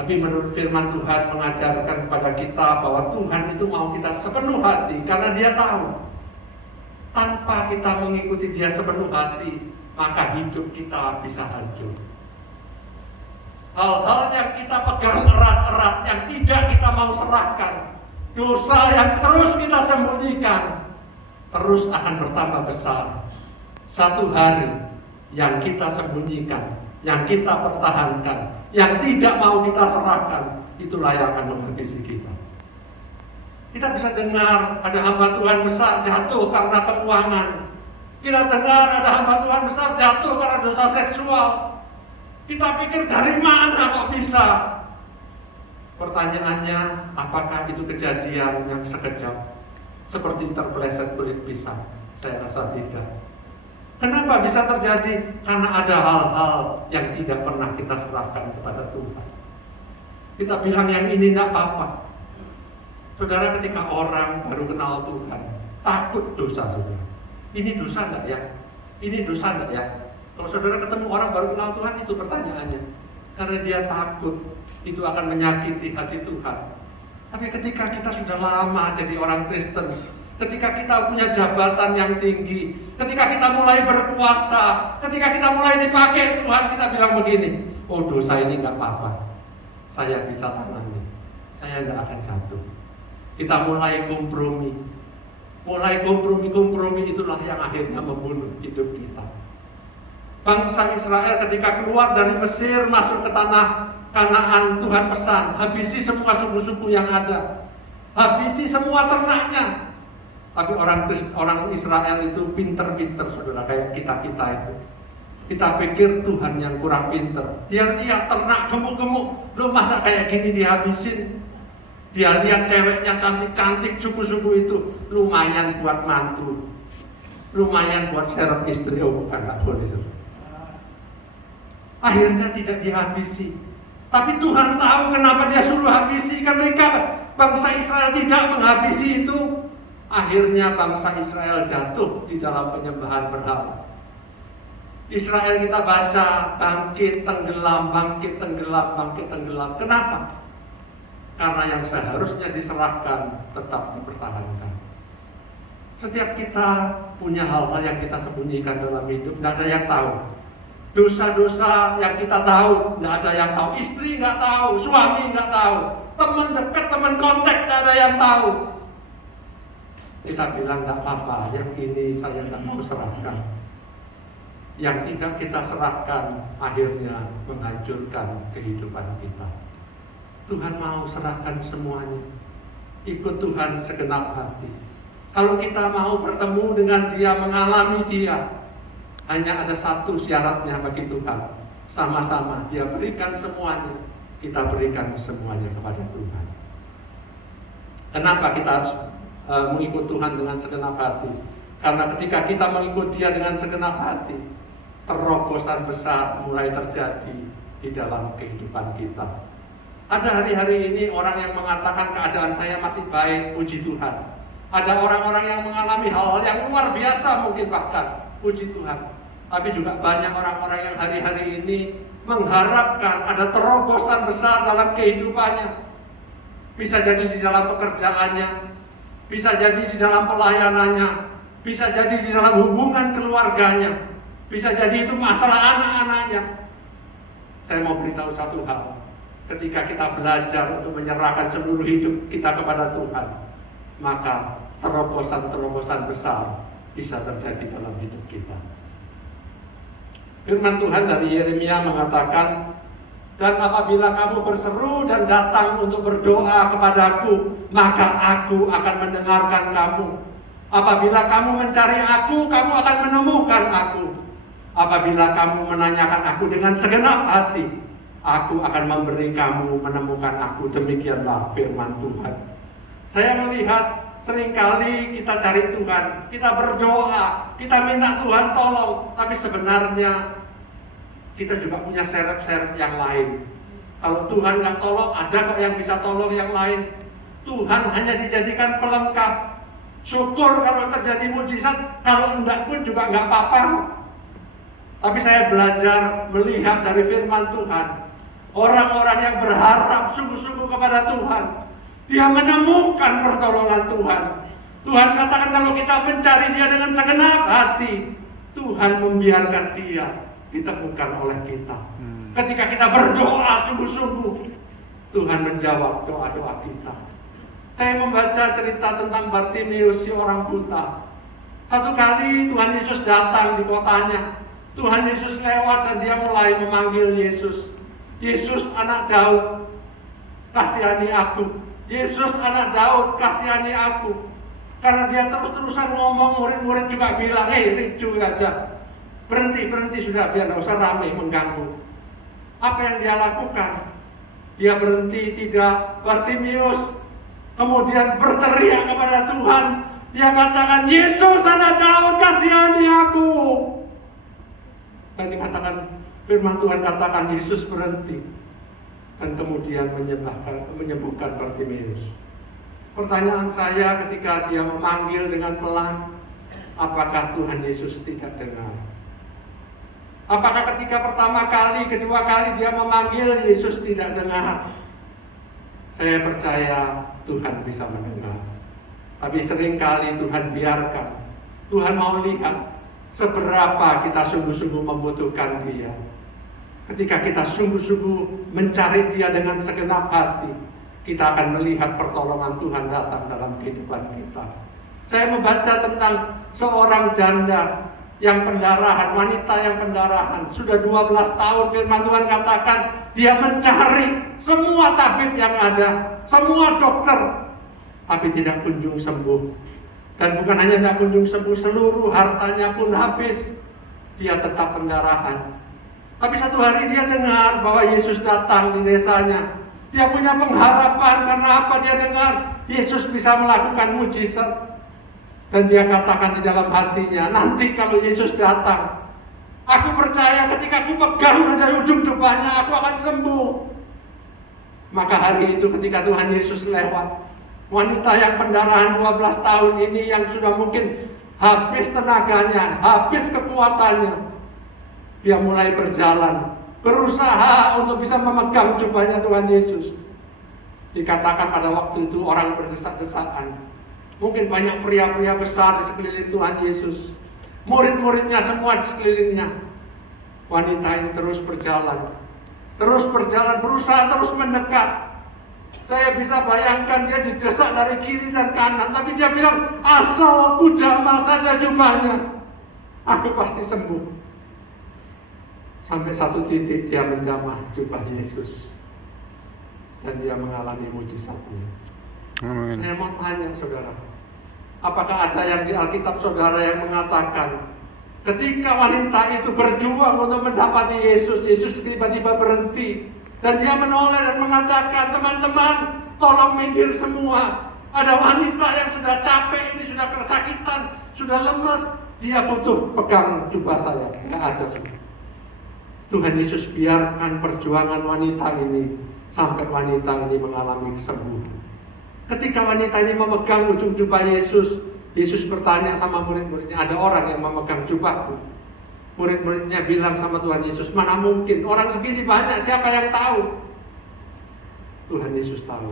Tapi menurut firman Tuhan mengajarkan kepada kita bahwa Tuhan itu mau kita sepenuh hati, karena Dia tahu tanpa kita mengikuti Dia sepenuh hati, maka hidup kita bisa hancur. Hal-hal yang kita pegang erat-erat, yang tidak kita mau serahkan, dosa yang terus kita sembunyikan, terus akan bertambah besar. Satu hari yang kita sembunyikan, yang kita pertahankan, yang tidak mau kita serahkan, itulah yang akan menghabisi kita. Kita bisa dengar ada hamba Tuhan besar jatuh karena keuangan. Kita dengar ada hamba Tuhan besar jatuh karena dosa seksual. Kita pikir dari mana kok bisa? Pertanyaannya, apakah itu kejadian yang sekejap? Seperti terpeleset kulit pisang? Saya rasa tidak. Kenapa bisa terjadi? Karena ada hal-hal yang tidak pernah kita serahkan kepada Tuhan. Kita bilang yang ini tidak apa-apa. Saudara, ketika orang baru kenal Tuhan, takut dosa saudara. Ini dosa enggak ya? Ini dosa enggak ya? Kalau saudara ketemu orang baru kenal Tuhan, itu pertanyaannya. Karena dia takut itu akan menyakiti hati Tuhan. Tapi ketika kita sudah lama jadi orang Kristen, ketika kita punya jabatan yang tinggi, ketika kita mulai berkuasa, ketika kita mulai dipakai Tuhan, kita bilang begini, oh dosa ini enggak apa-apa, saya bisa tangani, saya enggak akan jatuh. Kita mulai kompromi. Mulai kompromi itulah yang akhirnya membunuh hidup kita. Bangsa Israel ketika keluar dari Mesir masuk ke tanah Kanaan, Tuhan pesan, habisi semua suku-suku yang ada, habisi semua ternaknya. Tapi orang Israel itu pinter-pinter, saudara, kayak kita itu. Kita pikir Tuhan yang kurang pinter. Dia lihat ternak gemuk-gemuk, lo masa kayak gini dihabisin? Dia lihat ceweknya cantik-cantik, suku-suku itu lumayan buat mantu, lumayan buat serep istri. Oh bukan, gak boleh saudara. Akhirnya tidak dihabisi. Tapi Tuhan tahu kenapa Dia suruh habisi. Ketika bangsa Israel tidak menghabisi itu, akhirnya bangsa Israel jatuh di dalam penyembahan berhala. Israel kita baca bangkit tenggelam, bangkit tenggelam, bangkit tenggelam. Kenapa? Karena yang seharusnya diserahkan tetap dipertahankan. Setiap kita punya hal-hal yang kita sembunyikan dalam hidup, tidak ada yang tahu. Dosa-dosa yang kita tahu, tidak ada yang tahu. Istri nggak tahu, suami nggak tahu, teman dekat, teman kontak tidak ada yang tahu. Kita bilang nggak apa-apa, yang ini saya nggak mau serahkan. Yang tidak kita serahkan akhirnya menghancurkan kehidupan kita. Tuhan mau serahkan semuanya. Ikut Tuhan segenap hati. Kalau kita mau bertemu dengan Dia, mengalami Dia, hanya ada satu syaratnya bagi Tuhan. Sama-sama Dia berikan semuanya, kita berikan semuanya kepada Tuhan. Kenapa kita harus mengikut Tuhan dengan segenap hati? Karena ketika kita mengikut Dia dengan segenap hati, terobosan besar mulai terjadi di dalam kehidupan kita. Ada hari-hari ini orang yang mengatakan keadaan saya masih baik, puji Tuhan. Ada orang-orang yang mengalami hal-hal yang luar biasa mungkin bahkan, puji Tuhan. Tapi juga banyak orang-orang yang hari-hari ini mengharapkan ada terobosan besar dalam kehidupannya. Bisa jadi di dalam pekerjaannya, bisa jadi di dalam pelayanannya, bisa jadi di dalam hubungan keluarganya, bisa jadi itu masalah anak-anaknya. Saya mau beritahu satu hal. Ketika kita belajar untuk menyerahkan seluruh hidup kita kepada Tuhan, maka terobosan-terobosan besar bisa terjadi dalam hidup kita. Firman Tuhan dari Yeremia mengatakan, dan apabila kamu berseru dan datang untuk berdoa kepadaku, maka aku akan mendengarkan kamu. Apabila kamu mencari aku, kamu akan menemukan aku. Apabila kamu menanyakan aku dengan segenap hati, aku akan memberi kamu menemukan aku. Demikianlah firman Tuhan. Saya melihat seringkali kita cari Tuhan, kita berdoa, kita minta Tuhan tolong, tapi sebenarnya kita juga punya seret-seret yang lain. Kalau Tuhan nggak tolong, ada kok yang bisa tolong yang lain. Tuhan hanya dijadikan pelengkap. Syukur kalau terjadi mujizat, kalau enggak pun juga nggak apa-apa. Tapi saya belajar melihat dari firman Tuhan, Orang-orang yang berharap sungguh-sungguh kepada Tuhan, dia menemukan pertolongan Tuhan. Tuhan katakan kalau kita mencari dia dengan segenap hati, Tuhan membiarkan dia ditemukan oleh kita. Ketika kita berdoa sungguh-sungguh, Tuhan menjawab doa-doa kita. Saya membaca cerita tentang Bartimeus, si orang buta. Satu kali Tuhan Yesus datang di kotanya. Tuhan Yesus lewat dan dia mulai memanggil Yesus. Yesus anak Daud, kasihani aku. Yesus anak Daud, kasihani aku. Karena dia terus-terusan ngomong, murid-murid juga bilang, ricu aja. Berhenti sudah, biar tidak usah ramai mengganggu. Apa yang dia lakukan? Dia berhenti tidak. Bartimeus kemudian berteriak kepada Tuhan. Dia katakan, Yesus anak Daud, kasihani aku. Dan dikatakan, firman Tuhan katakan, Yesus berhenti. Dan kemudian menyembuhkan Bartimeus. Pertanyaan saya ketika dia memanggil dengan pelan, apakah Tuhan Yesus tidak dengar? Apakah ketika pertama kali, kedua kali dia memanggil, Yesus tidak dengar? Saya percaya Tuhan bisa mendengar. Tapi seringkali Tuhan biarkan. Tuhan mau lihat seberapa kita sungguh-sungguh membutuhkan dia. Ketika kita sungguh-sungguh mencari dia dengan segenap hati, kita akan melihat pertolongan Tuhan datang dalam kehidupan kita. Saya membaca tentang seorang janda yang pendarahan, wanita yang pendarahan. Sudah 12 tahun firman Tuhan katakan, dia mencari semua tabib yang ada, semua dokter, tapi tidak kunjung sembuh. Dan bukan hanya tidak kunjung sembuh, seluruh hartanya pun habis. Dia tetap pendarahan. Tapi satu hari dia dengar bahwa Yesus datang di desanya. Dia punya pengharapan karena apa? Dia dengar Yesus bisa melakukan mujizat. Dan dia katakan di dalam hatinya, nanti kalau Yesus datang, aku percaya ketika aku pegang aja ujung jubahnya, aku akan sembuh. Maka hari itu ketika Tuhan Yesus lewat, wanita yang pendarahan 12 tahun ini yang sudah mungkin habis tenaganya, habis kekuatannya, dia mulai berjalan, berusaha untuk bisa memegang jubahnya Tuhan Yesus. Dikatakan pada waktu itu orang berdesak-desakan. Mungkin banyak pria-pria besar di sekeliling Tuhan Yesus. Murid-muridnya semua di sekelilingnya. Wanita ini terus berjalan, berusaha terus mendekat. Saya bisa bayangkan dia didesak dari kiri dan kanan, tapi dia bilang, asal aku jamah saja jubahnya, aku pasti sembuh. Sampai satu titik dia menjamah jubah Yesus, dan dia mengalami mujizatnya. Amin. Saya mau tanya saudara, apakah ada yang di Alkitab saudara yang mengatakan ketika wanita itu berjuang untuk mendapati Yesus, Yesus tiba-tiba berhenti dan dia menoleh dan mengatakan, teman-teman tolong minggir semua. Ada wanita yang sudah capek ini, sudah kesakitan, sudah lemes, dia butuh pegang jubah saya. Nggak ada. Tuhan Yesus biarkan perjuangan wanita ini sampai wanita ini mengalami kesembuhan. Ketika wanita ini memegang ujung jubah Yesus, Yesus bertanya sama murid-muridnya, ada orang yang memegang jubahku? Murid-muridnya bilang sama Tuhan Yesus, mana mungkin, orang segini banyak, siapa yang tahu? Tuhan Yesus tahu.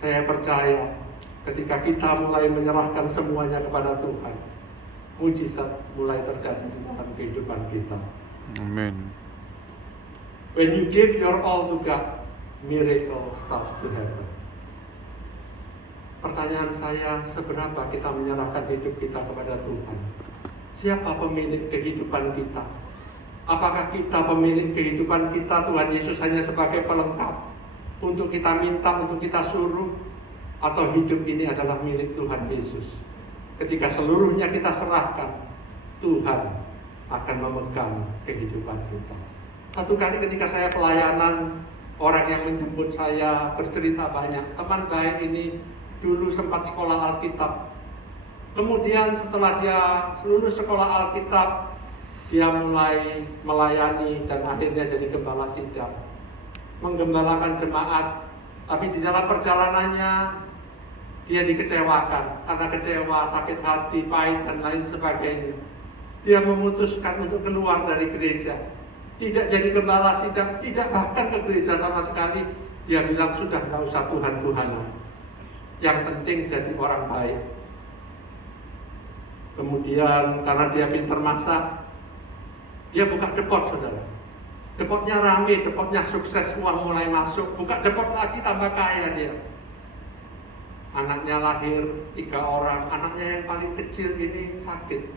Saya percaya ketika kita mulai menyerahkan semuanya kepada Tuhan, mujizat mulai terjadi di dalam kehidupan kita. Amen. When you give your all to God, miracle starts to happen. Pertanyaan saya, seberapa kita menyerahkan hidup kita kepada Tuhan? Siapa pemilik kehidupan kita? Apakah kita pemilik kehidupan kita, Tuhan Yesus hanya sebagai pelengkap untuk kita minta, untuk kita suruh? Atau hidup ini adalah milik Tuhan Yesus? Ketika seluruhnya kita serahkan, Tuhan akan memegang kehidupan kita. Satu kali ketika saya pelayanan, orang yang menjemput saya bercerita banyak. Teman baik ini dulu sempat sekolah Alkitab. Kemudian setelah dia lulus sekolah Alkitab, dia mulai melayani dan akhirnya jadi gembala sidang, menggembalakan jemaat. Tapi di dalam perjalanannya dia dikecewakan, karena kecewa, sakit hati, pahit dan lain sebagainya. Dia memutuskan untuk keluar dari gereja. tidak jadi gembala sidang, tidak bahkan ke gereja sama sekali. Dia bilang sudah nggak usah Tuhan-Tuhanan. Yang penting jadi orang baik. Kemudian karena dia pintar masak, dia buka depot, saudara. Depotnya rame, depotnya sukses, uang mulai masuk. Buka depot lagi, tambah kaya dia. Anaknya lahir 3 orang, anaknya yang paling kecil ini sakit.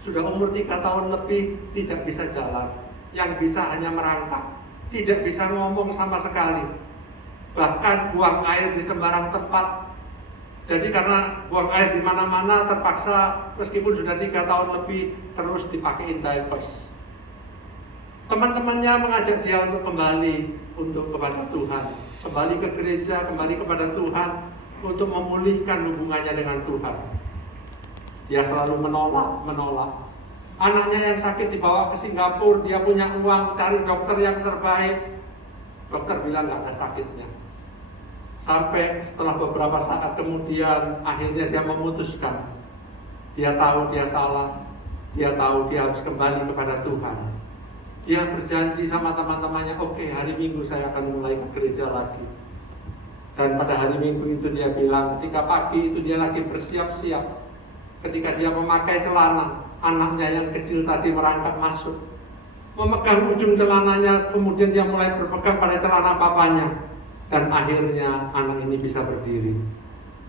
Sudah umur 3 tahun lebih, tidak bisa jalan. Yang bisa hanya merangkak, tidak bisa ngomong sama sekali. Bahkan buang air di sembarang tempat. Jadi karena buang air di mana-mana, terpaksa meskipun sudah 3 tahun lebih terus dipakein diapers. Teman-temannya mengajak dia untuk kembali kepada Tuhan, kembali ke gereja, kembali kepada Tuhan, untuk memulihkan hubungannya dengan Tuhan. Dia selalu menolak. Anaknya yang sakit dibawa ke Singapura, dia punya uang, cari dokter yang terbaik. Dokter bilang nggak ada sakitnya. Sampai setelah beberapa saat kemudian, akhirnya dia memutuskan. Dia tahu dia salah, dia tahu dia harus kembali kepada Tuhan. Dia berjanji sama teman-temannya, oke, hari Minggu saya akan mulai ke gereja lagi. Dan pada hari Minggu itu dia bilang, ketika pagi itu dia lagi bersiap-siap. Ketika dia memakai celana, anaknya yang kecil tadi merangkak masuk, memegang ujung celananya, kemudian dia mulai berpegang pada celana papanya. Dan akhirnya anak ini bisa berdiri.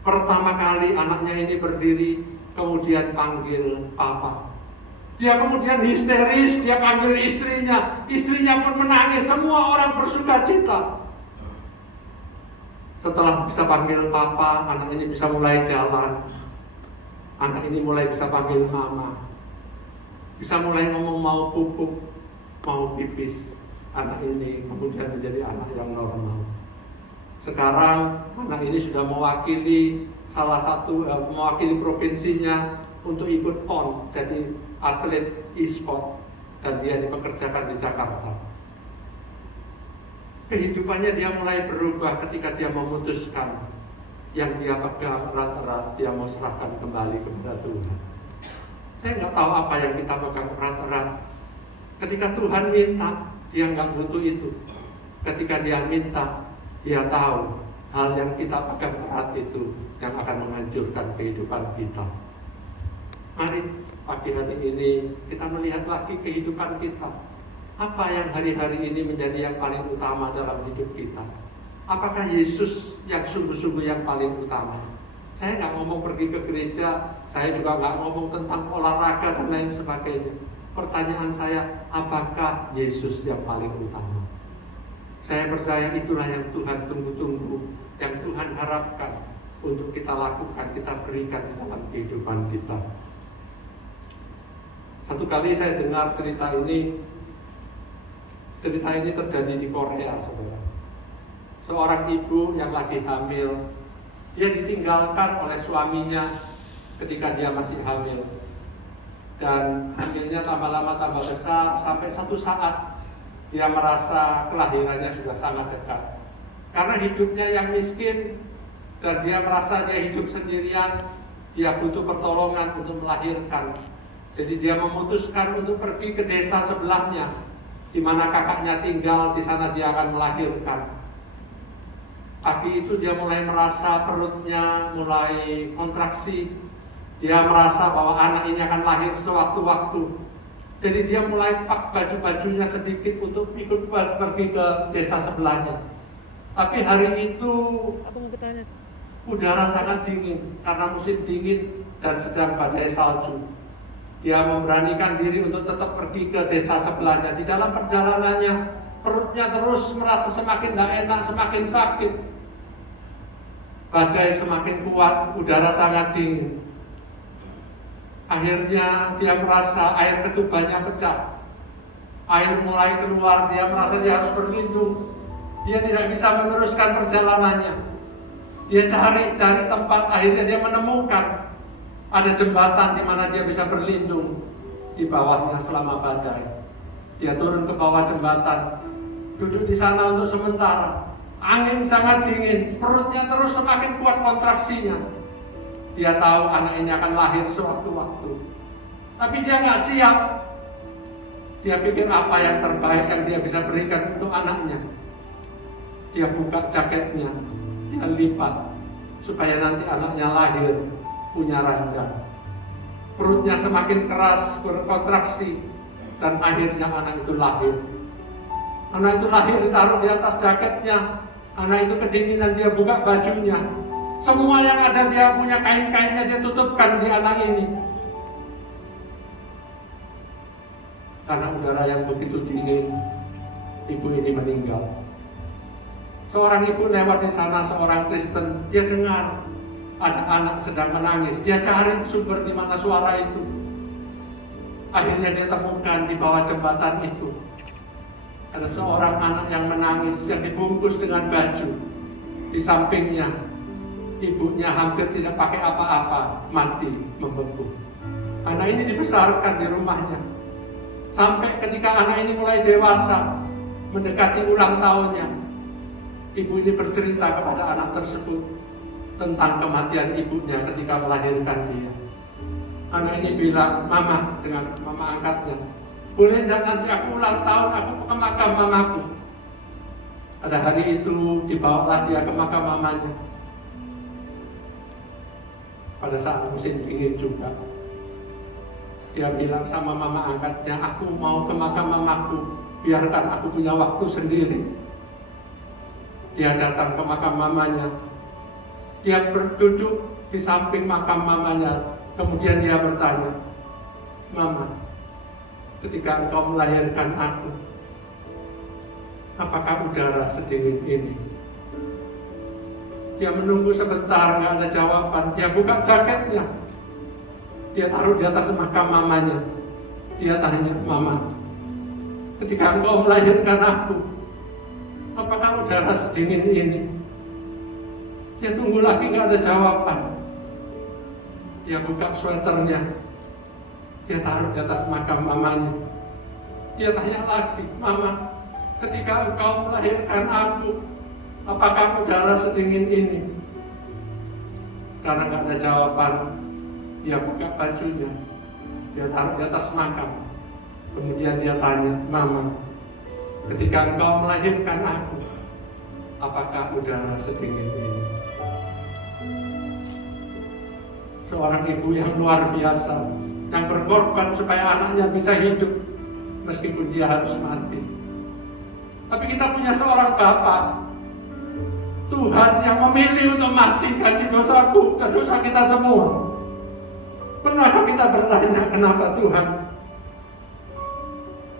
Pertama kali anaknya ini berdiri, kemudian panggil papa. Dia kemudian histeris, dia panggil istrinya pun menangis, semua orang bersuka cita. Setelah bisa panggil papa, anak ini bisa mulai jalan. Anak ini mulai bisa panggil mama. Bisa mulai ngomong mau pupuk, mau pipis. Anak ini kemudian menjadi anak yang normal. Sekarang anak ini sudah mewakili mewakili provinsinya untuk ikut PON, jadi atlet e-sport, dan dia dipekerjakan di Jakarta. Kehidupannya dia mulai berubah ketika dia memutuskan yang dia pegang erat-erat, dia mau serahkan kembali kepada Tuhan. Saya nggak tahu apa yang kita pegang erat-erat. Ketika Tuhan minta, dia nggak butuh itu. Ketika dia minta, dia tahu hal yang kita pegang erat itu yang akan menghancurkan kehidupan kita. Mari pagi hari ini kita melihat lagi kehidupan kita. Apa yang hari-hari ini menjadi yang paling utama dalam hidup kita? Apakah Yesus yang sungguh-sungguh yang paling utama? Saya nggak ngomong pergi ke gereja, saya juga nggak ngomong tentang olahraga dan lain sebagainya. Pertanyaan saya, apakah Yesus yang paling utama? Saya percaya itulah yang Tuhan tunggu-tunggu, yang Tuhan harapkan untuk kita lakukan, kita berikan di dalam kehidupan kita. Satu kali saya dengar cerita ini terjadi di Korea, saudara. Seorang ibu yang lagi hamil, dia ditinggalkan oleh suaminya ketika dia masih hamil. Dan hamilnya tambah lama tambah besar, sampai satu saat dia merasa kelahirannya sudah sangat dekat. Karena hidupnya yang miskin dan dia merasa dia hidup sendirian, dia butuh pertolongan untuk melahirkan. Jadi dia memutuskan untuk pergi ke desa sebelahnya, di mana kakaknya tinggal, di sana dia akan melahirkan. Pagi itu dia mulai merasa perutnya mulai kontraksi. Dia merasa bahwa anak ini akan lahir sewaktu-waktu. Jadi dia mulai pak baju-bajunya sedikit untuk ikut pergi ke desa sebelahnya. Tapi hari itu udara sangat dingin karena musim dingin dan sedang badai salju. Dia memberanikan diri untuk tetap pergi ke desa sebelahnya. Di dalam perjalanannya, perutnya terus merasa semakin tidak enak, semakin sakit. Badai semakin kuat, udara sangat dingin. Akhirnya dia merasa air ketubannya pecah. Air mulai keluar, dia merasa dia harus berlindung. Dia tidak bisa meneruskan perjalanannya. Dia cari tempat, akhirnya dia menemukan ada jembatan di mana dia bisa berlindung di bawahnya selama badai. Dia turun ke bawah jembatan, duduk di sana untuk sementara. Angin sangat dingin, perutnya terus semakin kuat kontraksinya. Dia tahu anak ini akan lahir sewaktu-waktu. Tapi dia nggak siap. Dia pikir apa yang terbaik yang dia bisa berikan untuk anaknya. Dia buka jaketnya, dia lipat supaya nanti anaknya lahir punya ranjang. Perutnya semakin keras berkontraksi dan akhirnya anak itu lahir. Anak itu lahir ditaruh di atas jaketnya. Anak itu kedinginan, dia buka bajunya. Semua yang ada dia punya kain-kainnya dia tutupkan di anak ini. Karena udara yang begitu dingin, ibu ini meninggal. Seorang ibu lewat di sana, seorang Kristen, dia dengar ada anak sedang menangis. Dia cari sumber di mana suara itu. Akhirnya dia temukan di bawah jembatan itu ada seorang anak yang menangis, yang dibungkus dengan baju. Di sampingnya, ibunya hampir tidak pakai apa-apa, mati membengkak. Anak ini dibesarkan di rumahnya. Sampai ketika anak ini mulai dewasa, mendekati ulang tahunnya, ibu ini bercerita kepada anak tersebut tentang kematian ibunya ketika melahirkan dia. Anak ini bilang, "Mama," dengan mama angkatnya, "boleh enggak nanti aku ulang tahun, aku ke makam mamaku?" Pada hari itu dibawalah dia ke makam mamanya. Pada saat musim dingin juga, dia bilang sama mama angkatnya, "Aku mau ke makam mamaku, biarkan aku punya waktu sendiri." Dia datang ke makam mamanya. Dia berduduk di samping makam mamanya. Kemudian dia bertanya, "Mama, ketika engkau melahirkan aku, apakah udara sedingin ini?" Dia menunggu sebentar, nggak ada jawaban. Dia buka jaketnya, dia taruh di atas makam mamanya. Dia tanya, "Mama, ketika engkau melahirkan aku, apakah udara sedingin ini?" Dia tunggu lagi, nggak ada jawaban. Dia buka sweaternya, dia taruh di atas makam mamanya. Dia tanya lagi, "Mama, ketika engkau melahirkan aku, apakah udara sedingin ini?" Karena nggak ada jawaban, dia buka bajunya, dia taruh di atas makam. Kemudian dia tanya, "Mama, ketika engkau melahirkan aku, apakah udara sedingin ini?" Seorang ibu yang luar biasa, yang berkorban supaya anaknya bisa hidup meskipun dia harus mati. Tapi kita punya seorang Bapa, Tuhan yang memilih untuk mati ganti dosaku dan dosa kita semua. Pernahkah kita bertanya, kenapa Tuhan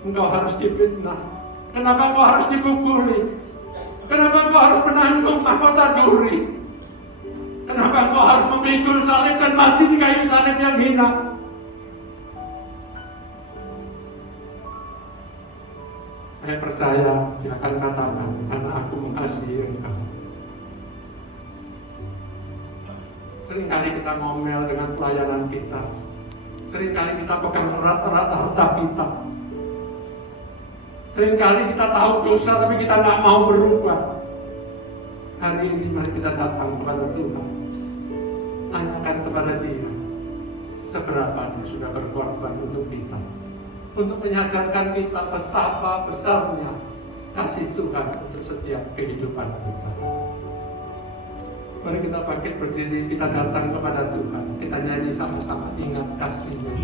Engkau harus difitnah? Kenapa Engkau harus dipukuli? Kenapa Engkau harus menanggung mahkota duri? Kenapa Engkau harus memikul salib dan mati di kayu salib yang hina? Saya percaya dia akan katakan, "Karena aku mengasihi Engkau." Seringkali kita ngomel dengan pelayanan kita. Seringkali kita pegang erat-erat harta kita. Seringkali kita tahu dosa tapi kita nggak mau berubah. Hari ini mari kita datang kepada Tuhan. Tanyakan kepada Dia seberapa Dia sudah berkorban untuk kita, untuk menyadarkan kita betapa besarnya kasih Tuhan untuk setiap kehidupan kita. Mari kita bangkit berdiri, kita datang kepada Tuhan, kita nyanyi sama-sama, ingat kasih-Nya.